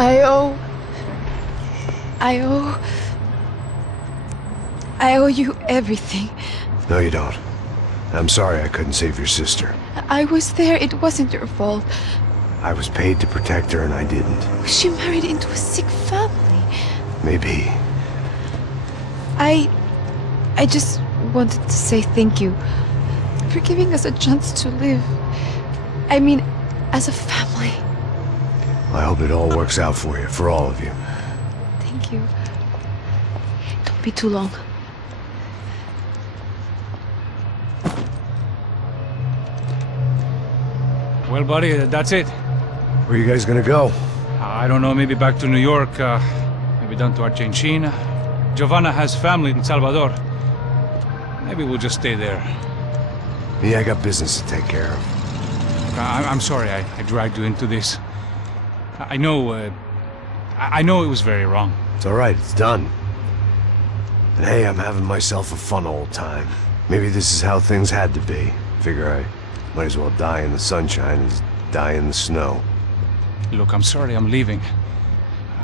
I owe you everything. No, you don't. I'm sorry I couldn't save your sister. I was there. It wasn't your fault. I was paid to protect her and I didn't. She married into a sick family. Maybe. I just wanted to say thank you for giving us a chance to live. I mean, as a family. I hope it all works out for you, for all of you. Thank you. Don't be too long. Well, buddy, that's it. Where are you guys gonna go? I don't know, maybe back to New York, maybe down to Argentina. Giovanna has family in Salvador. Maybe we'll just stay there. Me, I got business to take care of. I'm sorry I dragged you into this. I know it was very wrong. It's all right, it's done. And hey, I'm having myself a fun old time. Maybe this is how things had to be. Figure I might as well die in the sunshine as die in the snow. Look, I'm sorry I'm leaving.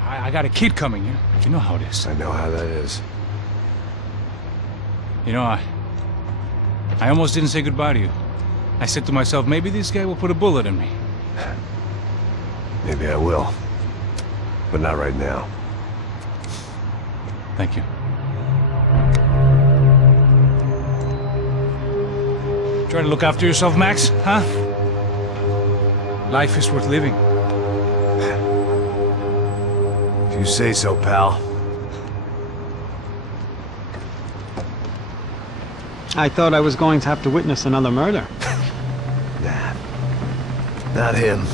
I got a kid coming, you know how it is. I know how that is. You know, I almost didn't say goodbye to you. I said to myself, maybe this guy will put a bullet in me. Maybe I will. But not right now. Thank you. Try to look after yourself, Max, huh? Life is worth living. If you say so, pal. I thought I was going to have to witness another murder. Nah. Not him.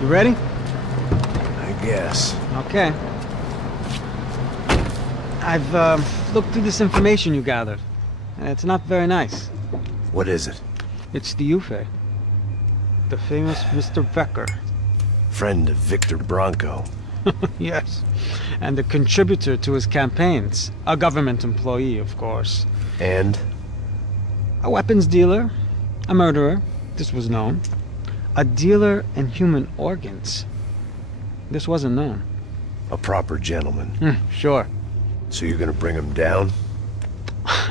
You ready? I guess. Okay. I've looked through this information you gathered, and it's not very nice. What is it? It's the Ufe. The famous Mr. Becker. Friend of Victor Bronco. Yes. And a contributor to his campaigns. A government employee, of course. And? A weapons dealer. A murderer. This was known. A dealer in human organs. This wasn't known. A proper gentleman. Sure. So you're gonna bring him down?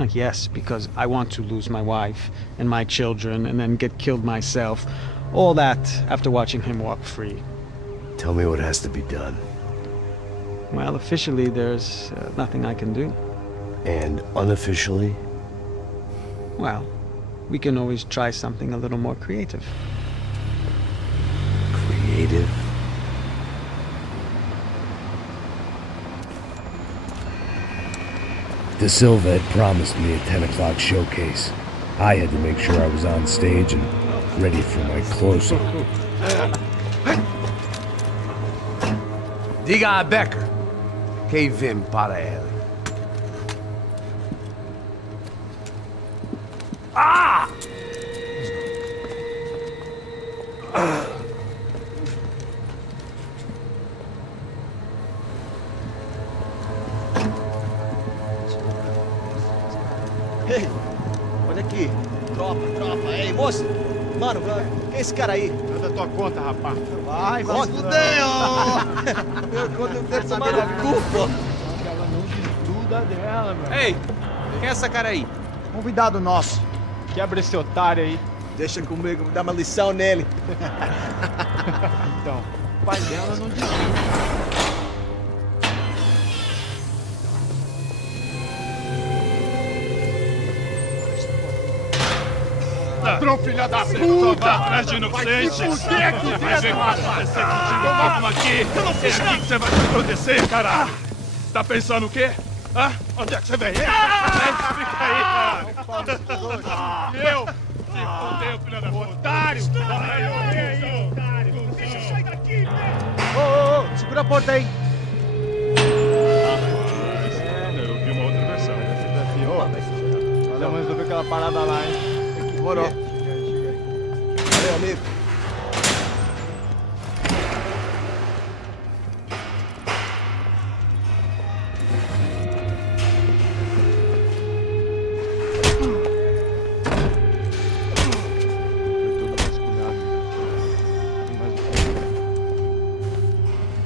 Yes, because I want to lose my wife and my children and then get killed myself. All that after watching him walk free. Tell me what has to be done. Well, officially there's nothing I can do. And unofficially? Well, we can always try something a little more creative. Creative? De Silva had promised me a 10 o'clock showcase. I had to make sure I was on stage and ready for my closing. Diga a Becker que vim para ele. Ah! Ei, olha aqui. Tropa. Ei, moço. Mano, quem é esse cara aí? É da tua conta, rapaz. Vai se fuder, ó. Meu conta não deve tomar no cu, pô. Ela não desgruda dela, meu. Ei, quem é essa cara aí? Convidado nosso. Quebra esse otário aí. Deixa comigo, vou dar uma lição nele. Então, o pai dela não desgruda. Ladrão, filha da puta! Vai atrás de inocente! Vai ver o que vai acontecer contigo, vamos aqui! Eu não fiz nada! O que você vai acontecer, caralho? Tá pensando o quê? Hã? Onde é que você vem? Fica aí, caralho! Eu? Se fudeu, filha da puta! Otário! Otário! Deixa eu sair daqui, velho! Ô, segura a porta aí! Eu vi uma outra versão. Vamos resolver aquela parada lá, hein? Demorou. Valeu, amigo.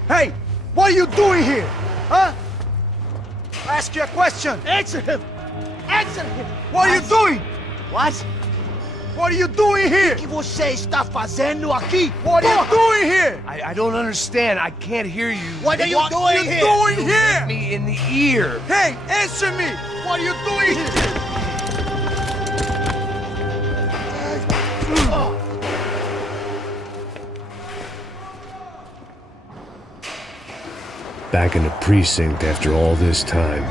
Hey! doing here? Huh? I ask you a question. Answer him. Answer him. What are you doing? What? What are you doing here? O que você está fazendo aqui? What are you doing here? I don't understand. I can't hear you. What are you doing here? What are you doing here? Hit me in the ear. Hey, answer me. What are you doing here? Back in the precinct after all this time.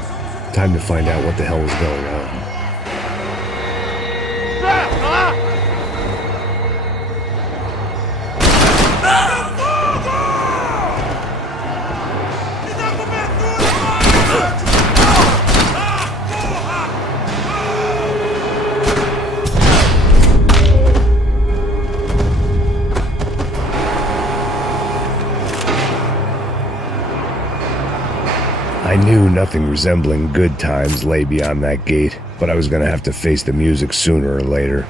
Time to find out what the hell was going on. I knew nothing resembling good times lay beyond that gate, but I was gonna have to face the music sooner or later.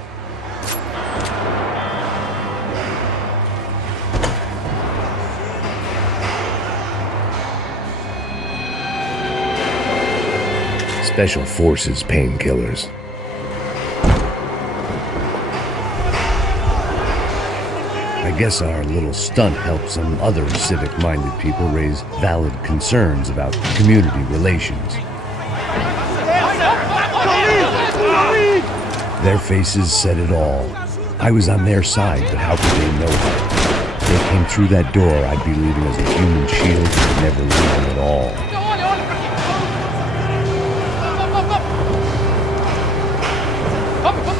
Special Forces painkillers. I guess our little stunt helped some other civic-minded people raise valid concerns about community relations. Their faces said it all. I was on their side, but how could they know that? If they came through that door, I'd be leaving as a human shield and never leaving at all. Luckily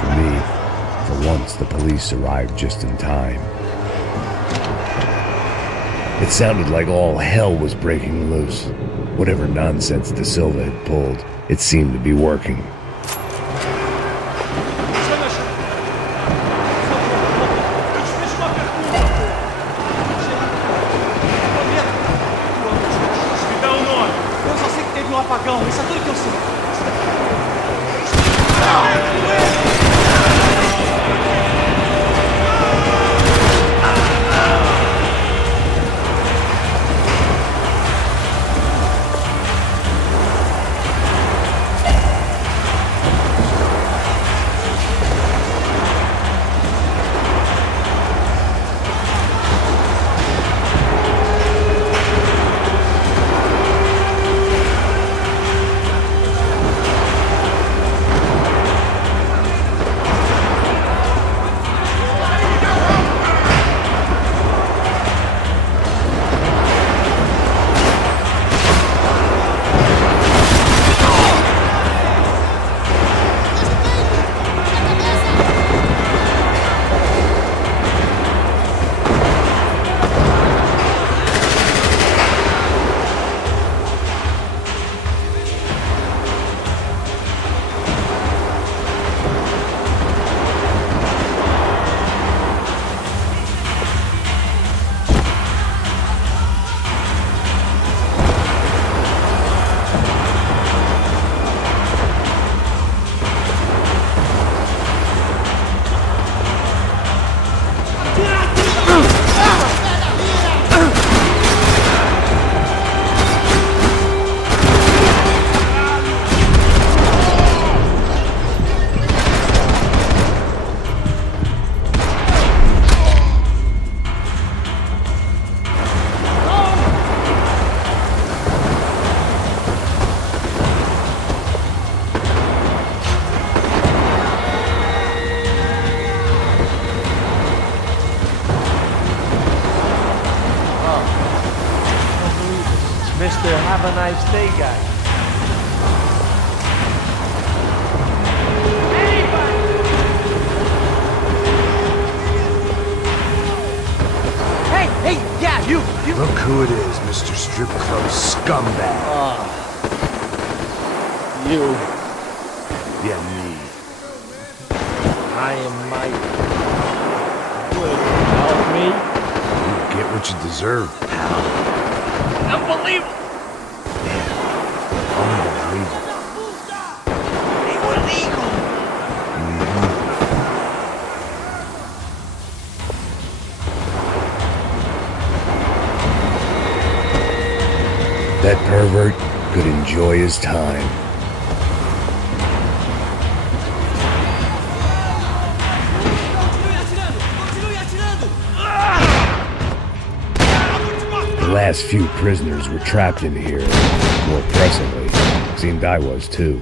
for me, for once, the police arrived just in time. It sounded like all hell was breaking loose. Whatever nonsense De Silva had pulled, it seemed to be working. Mr. Have a Nice Day guy. Hey, yeah, you. Look who it is, Mr. Strip Club scumbag. You. Yeah, me. I am Mike. Will you help me? You get what you deserve, pal. Unbelievable! Yeah, unbelievable. They were legal! his time. The last few prisoners were trapped in here. More pressingly, seemed I was too.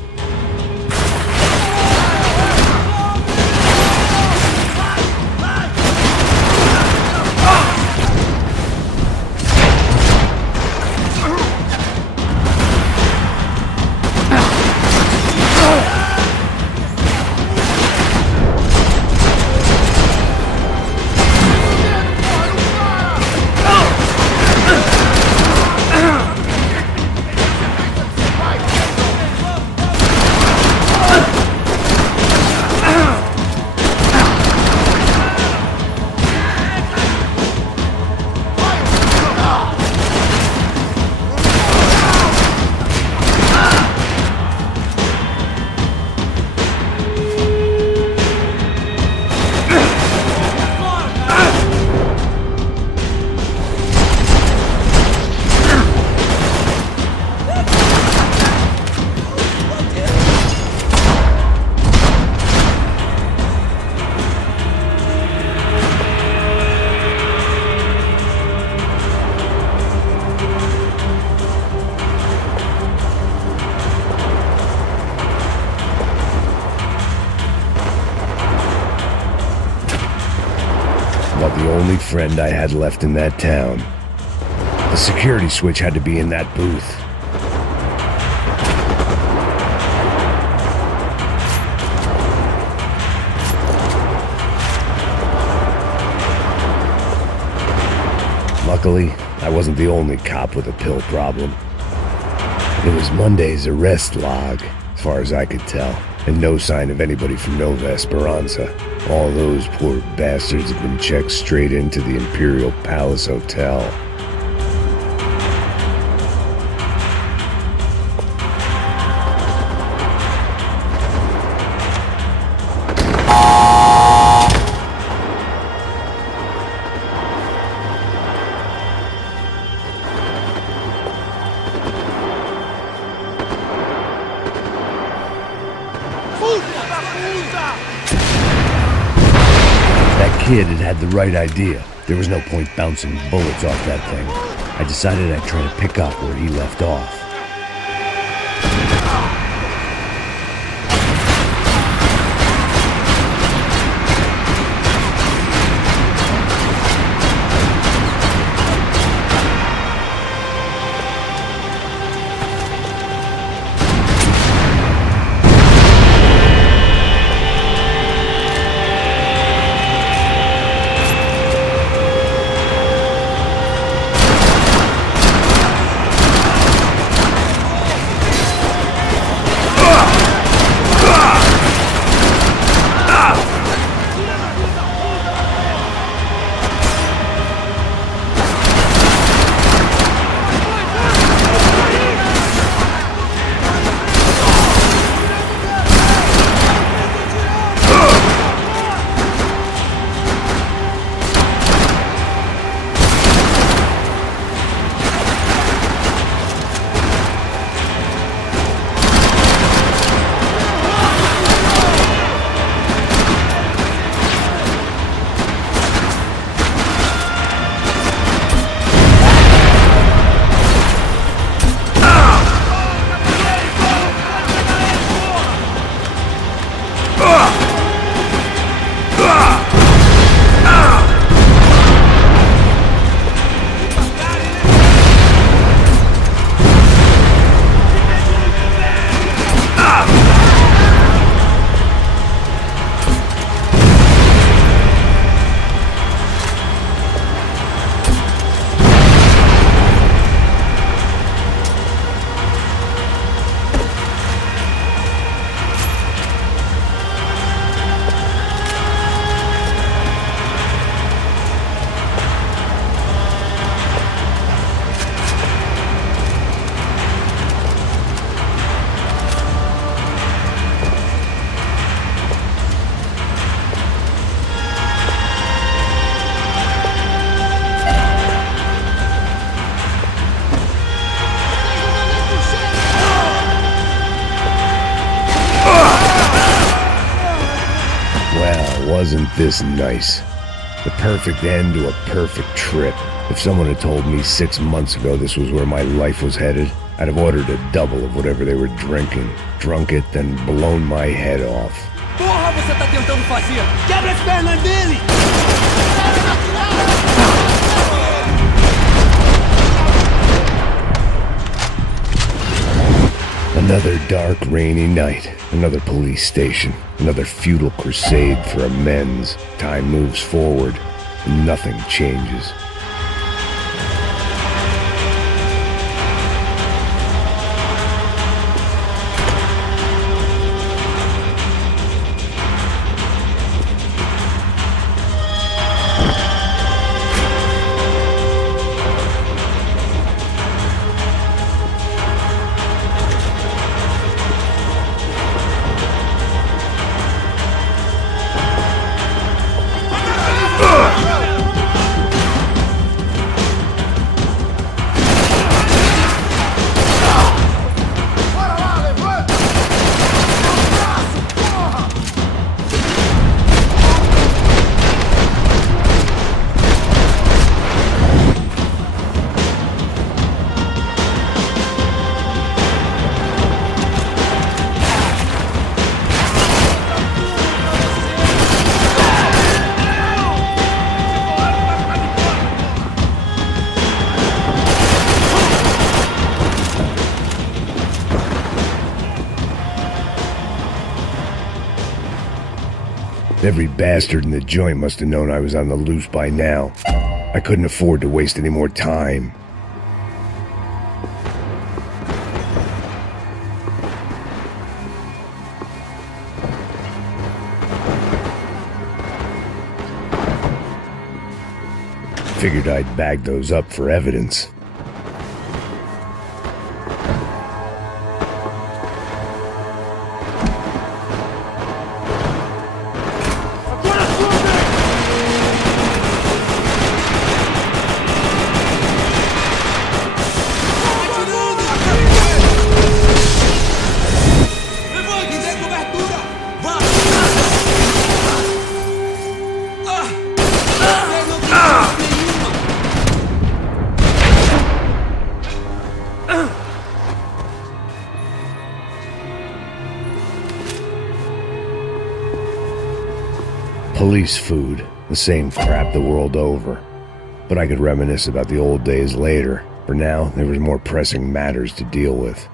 The only friend I had left in that town. The security switch had to be in that booth. Luckily, I wasn't the only cop with a pill problem. It was Monday's arrest log, as far as I could tell, and no sign of anybody from Nova Esperanza. All those poor bastards had been checked straight into the Imperial Palace Hotel. Kid had the right idea. There was no point bouncing bullets off that thing. I decided I'd try to pick up where he left off. wasn't this nice. The perfect end to a perfect trip. If someone had told me 6 months ago this was where my life was headed, I'd have ordered a double of whatever they were drinking, drunk it, then blown my head off. Porra, você tá tentando fazer? Quebra as pernas dele! Another dark, rainy night. Another police station. Another futile crusade for amends. Time moves forward, and nothing changes. Every bastard in the joint must have known I was on the loose by now. I couldn't afford to waste any more time. Figured I'd bag those up for evidence. Police food, the same crap the world over. But I could reminisce about the old days later. For now, there was more pressing matters to deal with.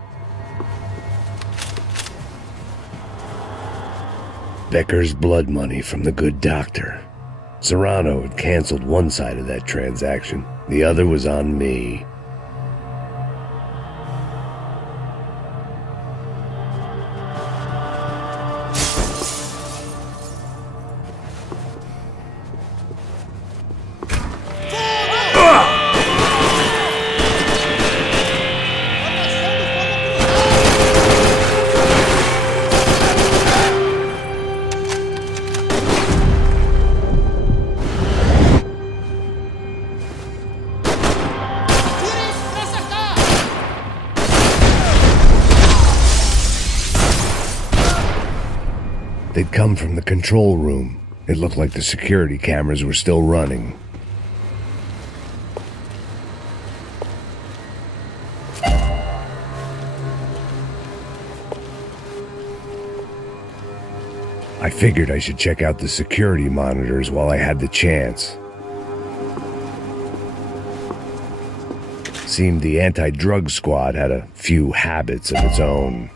Becker's blood money from the good doctor. Serrano had canceled one side of that transaction. The other was on me. They'd come from the control room. It looked like the security cameras were still running. I figured I should check out the security monitors while I had the chance. Seemed the anti-drug squad had a few habits of its own.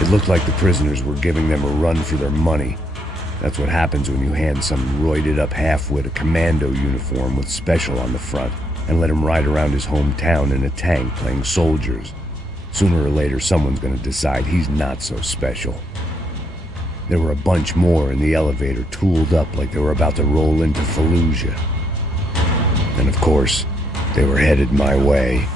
It looked like the prisoners were giving them a run for their money. That's what happens when you hand some roided-up halfwit a commando uniform with special on the front and let him ride around his hometown in a tank playing soldiers. Sooner or later, someone's gonna decide he's not so special. There were a bunch more in the elevator, tooled up like they were about to roll into Fallujah. And of course, they were headed my way.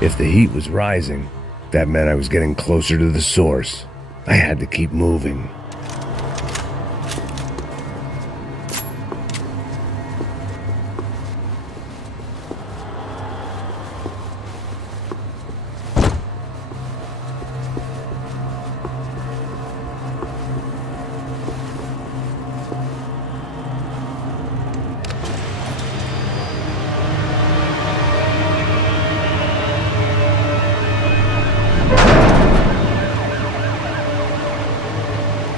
If the heat was rising, that meant I was getting closer to the source. I had to keep moving.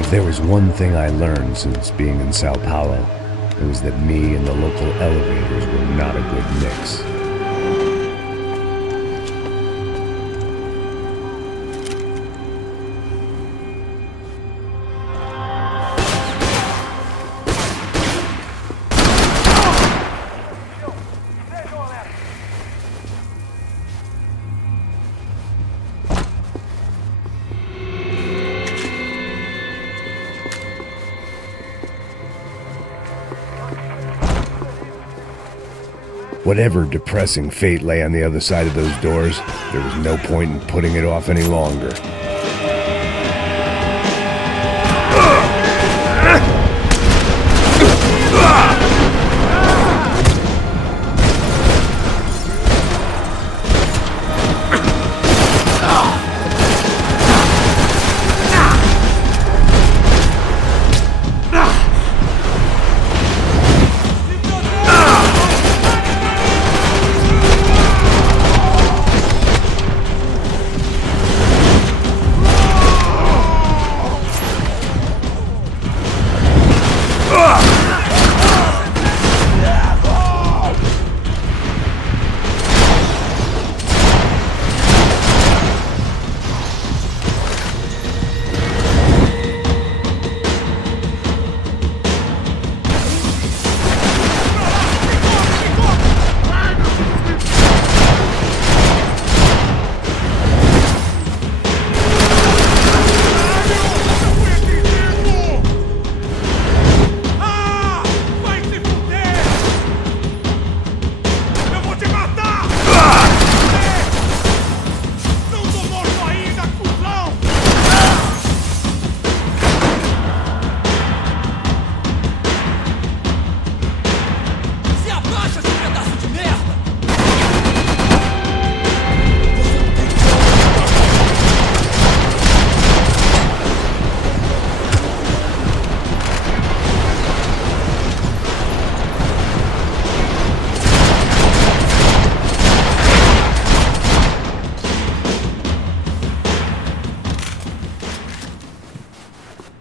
If there was one thing I learned since being in Sao Paulo, it was that me and the local elevators were not a good mix. Whatever depressing fate lay on the other side of those doors, there was no point in putting it off any longer.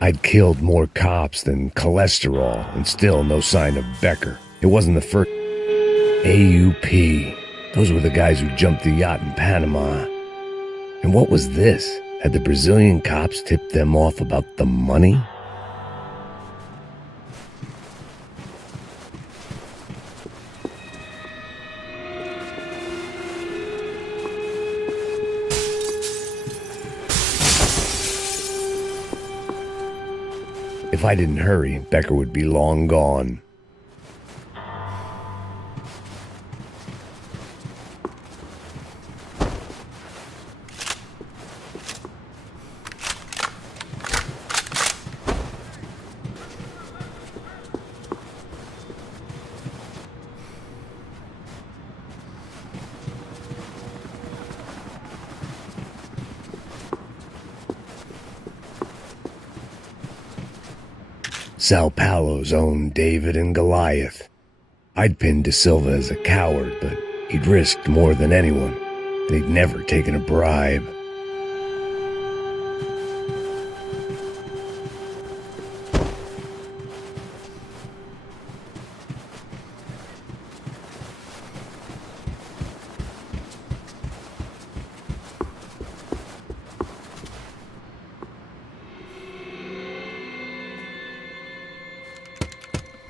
I'd killed more cops than cholesterol, and still no sign of Becker. It wasn't the first. AUP. Those were the guys who jumped the yacht in Panama. And what was this? Had the Brazilian cops tipped them off about the money? If I didn't hurry, Becker would be long gone. Sao Paulo's own David and Goliath. I'd pinned De Silva as a coward, but he'd risked more than anyone, and he'd never taken a bribe.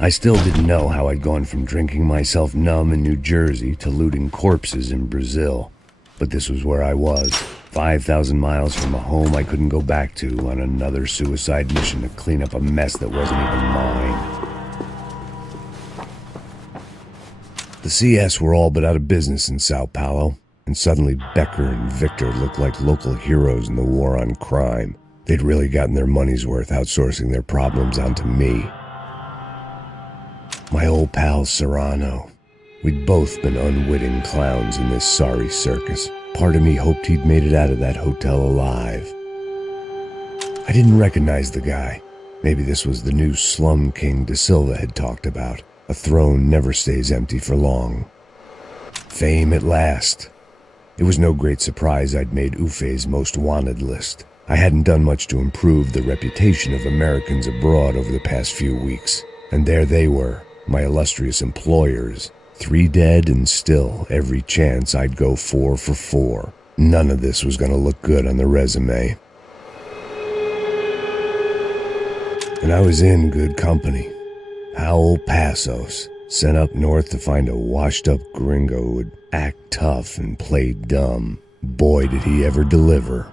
I still didn't know how I'd gone from drinking myself numb in New Jersey to looting corpses in Brazil. But this was where I was, 5,000 miles from a home I couldn't go back to, on another suicide mission to clean up a mess that wasn't even mine. The CS were all but out of business in Sao Paulo, and suddenly Becker and Victor looked like local heroes in the war on crime. They'd really gotten their money's worth outsourcing their problems onto me. My old pal Serrano. We'd both been unwitting clowns in this sorry circus. Part of me hoped he'd made it out of that hotel alive. I didn't recognize the guy. Maybe this was the new slum king De Silva had talked about. A throne never stays empty for long. Fame at last. It was no great surprise I'd made Ufe's most wanted list. I hadn't done much to improve the reputation of Americans abroad over the past few weeks. And there they were, my illustrious employers. 3 dead and still every chance I'd go 4 for 4. None of this was going to look good on the resume. And I was in good company. Howell Passos, sent up north to find a washed-up gringo who would act tough and play dumb. Boy, did he ever deliver.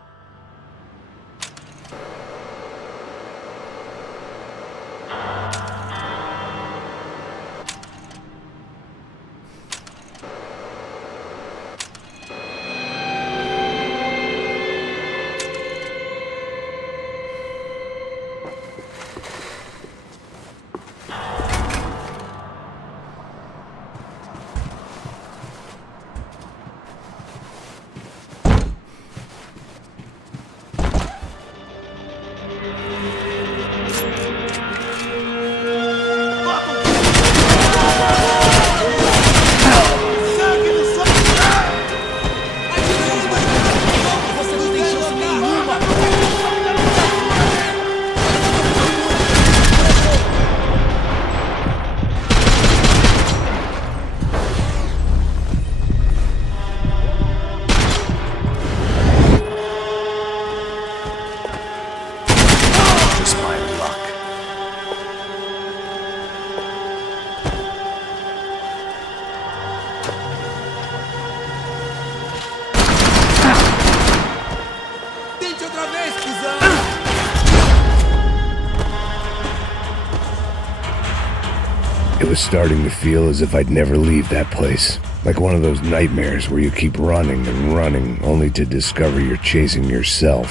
It was starting to feel as if I'd never leave that place. Like one of those nightmares where you keep running and running, only to discover you're chasing yourself.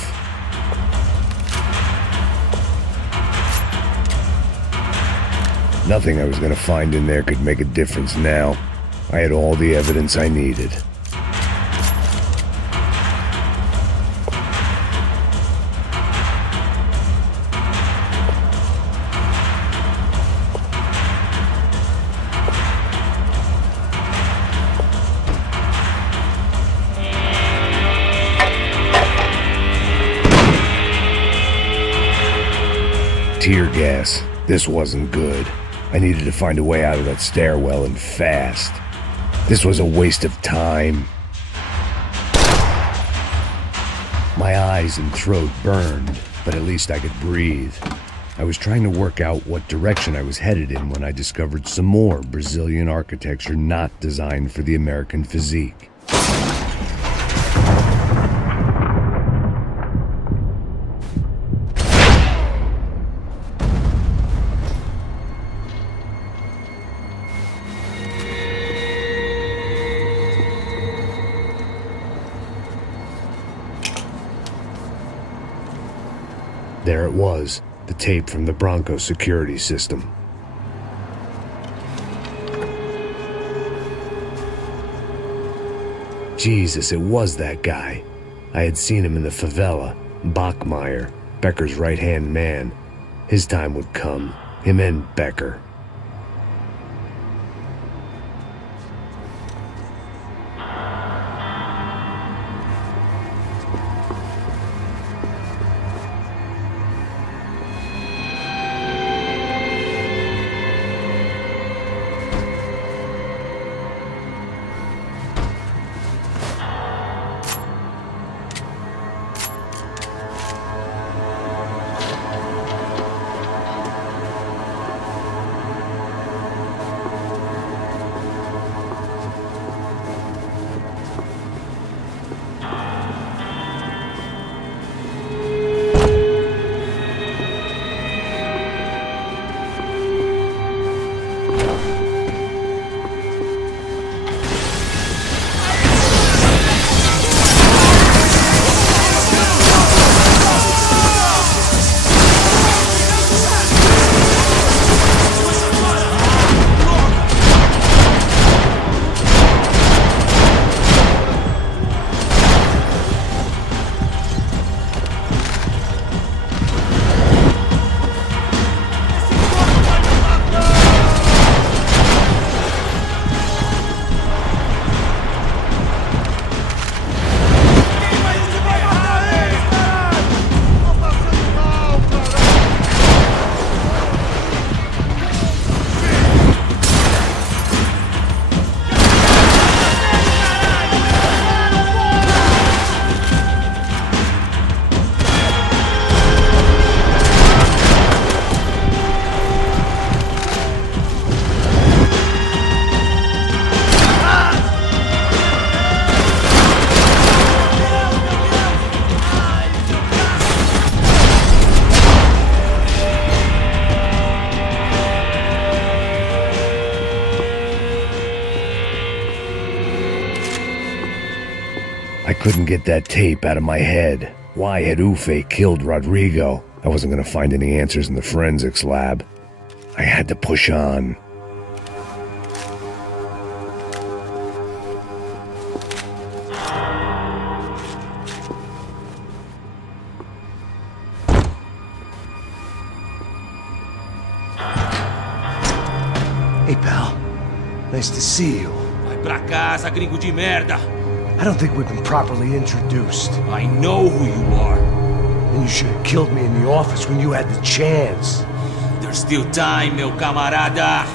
Nothing I was going to find in there could make a difference now. I had all the evidence I needed. Tear gas. This wasn't good. I needed to find a way out of that stairwell and fast. This was a waste of time. My eyes and throat burned, but at least I could breathe. I was trying to work out what direction I was headed in when I discovered some more Brazilian architecture not designed for the American physique. There it was, the tape from the Bronco security system. Jesus, it was that guy. I had seen him in the favela, Bachmeyer, Becker's right-hand man. His time would come, him and Becker. I couldn't get that tape out of my head. Why had Ufe killed Rodrigo? I wasn't gonna find any answers in the forensics lab. I had to push on. Hey, pal. Nice to see you. Vai pra casa, gringo de merda. I don't think we've been properly introduced. I know who you are. And you should have killed me in the office when you had the chance. There's still time, meu camarada.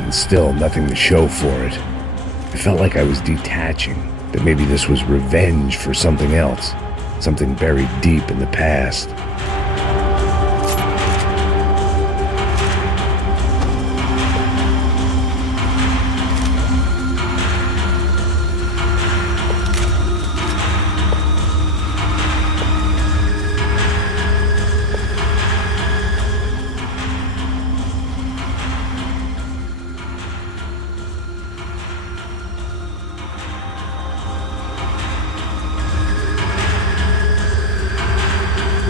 And still nothing to show for it. I felt like I was detaching, that maybe this was revenge for something else, something buried deep in the past.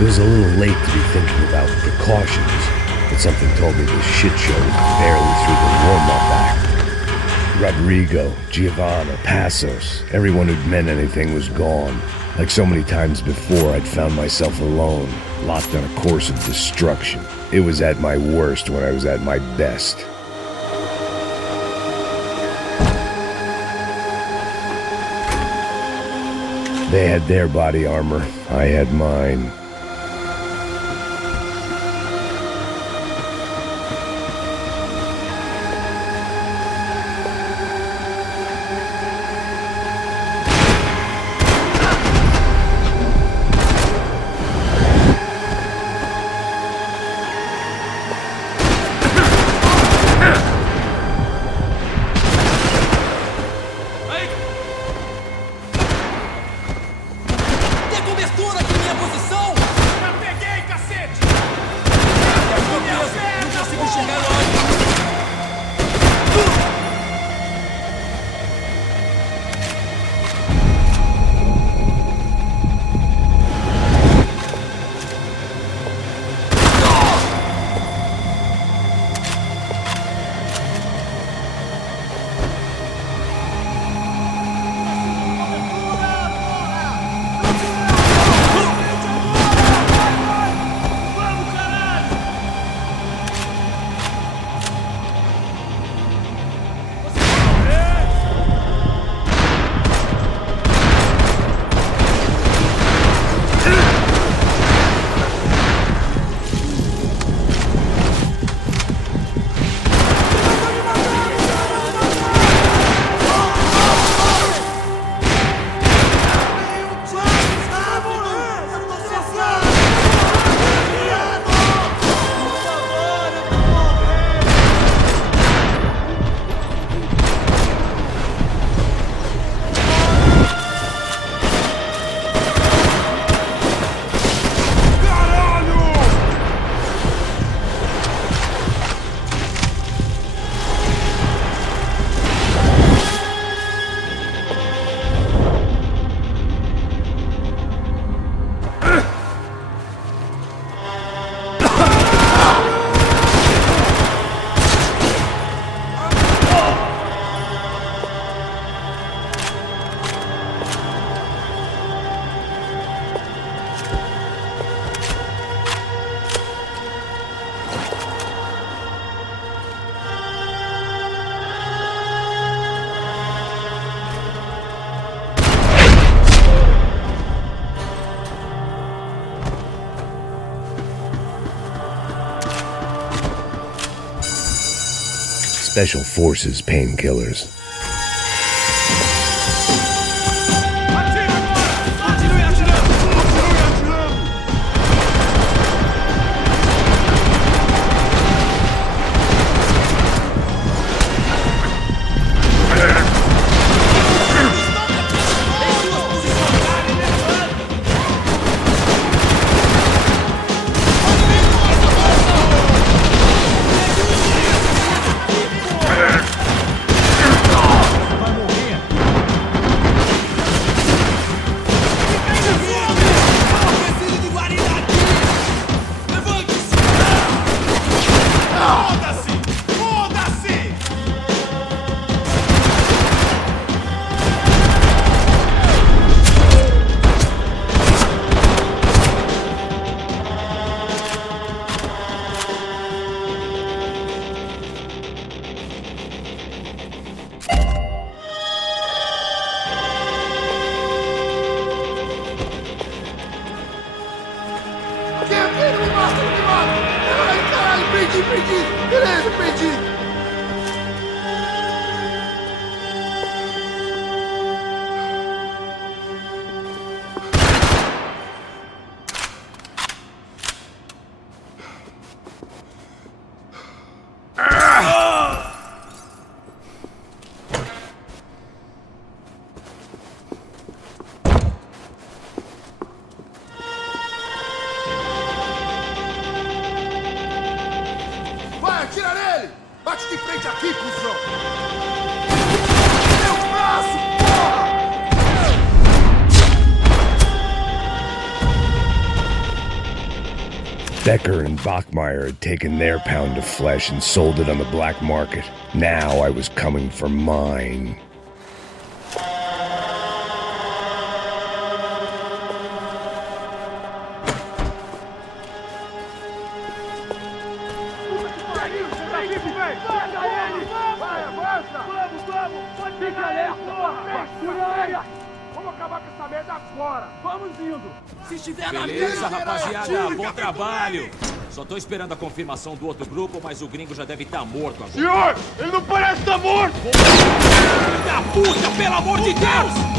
It was a little late to be thinking about precautions, but something told me this shit show was barely through the warm-up act. Rodrigo, Giovanna, Passos, everyone who'd meant anything was gone. Like so many times before, I'd found myself alone, locked on a course of destruction. It was at my worst when I was at my best. They had their body armor, I had mine. Tem cobertura aqui, minha posição! Special Forces painkillers. Becker and Bachmeyer had taken their pound of flesh and sold it on the black market. Now I was coming for mine. Beleza, rapaziada, bom trabalho. Só tô esperando a confirmação do outro grupo, mas o gringo já deve estar morto agora. Senhor, ele não parece estar morto! Filho da puta, pelo amor de Deus!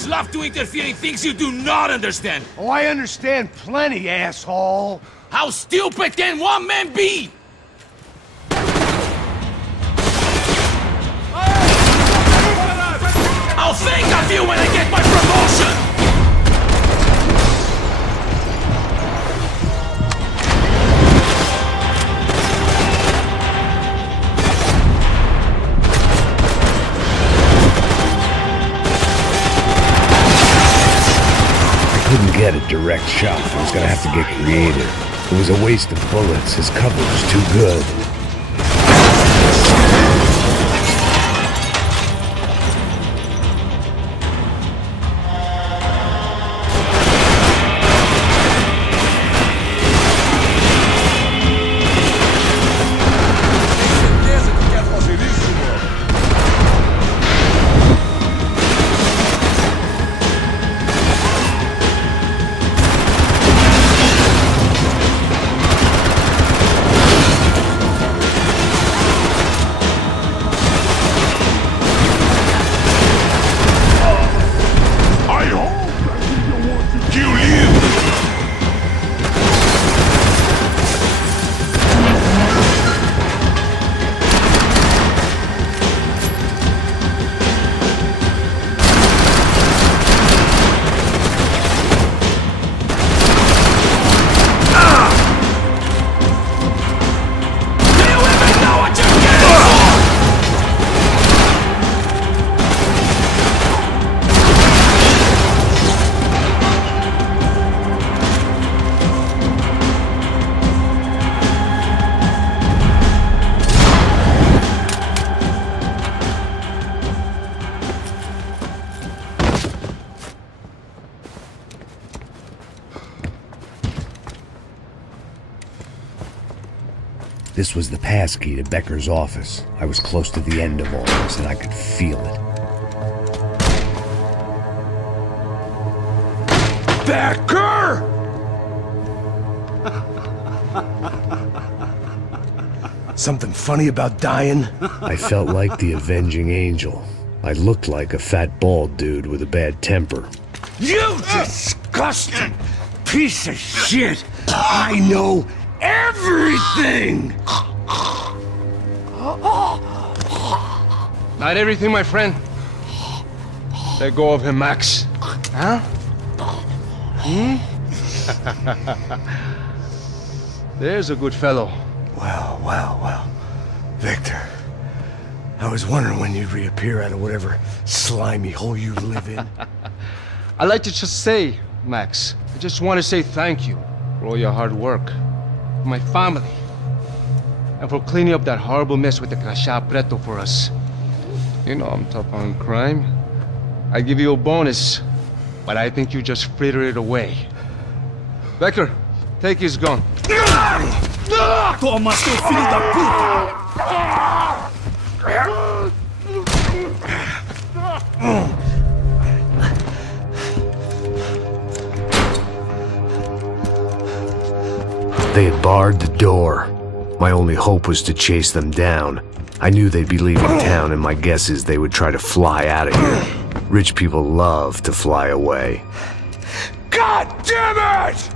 Americans love to interfere in things you do not understand. Oh, I understand plenty, asshole. How stupid can one man be? I'll think of you when I get my promotion! Couldn't get a direct shot. I was gonna have to get creative. It was a waste of bullets. His cover was too good. This was the passkey to Becker's office. I was close to the end of all this, and I could feel it. Becker! Something funny about dying? I felt like the avenging angel. I looked like a fat bald dude with a bad temper. You disgusting piece of shit! I know everything! Not everything, my friend. Let go of him, Max. Huh? There's a good fellow. Well. Victor, I was wondering when you'd reappear out of whatever slimy hole you live in. I'd like to just say, Max, I just want to say thank you for all your hard work, for my family, and for cleaning up that horrible mess with the crasha preto for us. You know I'm tough on crime. I give you a bonus, but I think you just fritter it away. Becker, take his gun. Toma, seu filho da puta! They had barred the door. My only hope was to chase them down. I knew they'd be leaving town, and my guess is they would try to fly out of here. Rich people love to fly away. God damn it!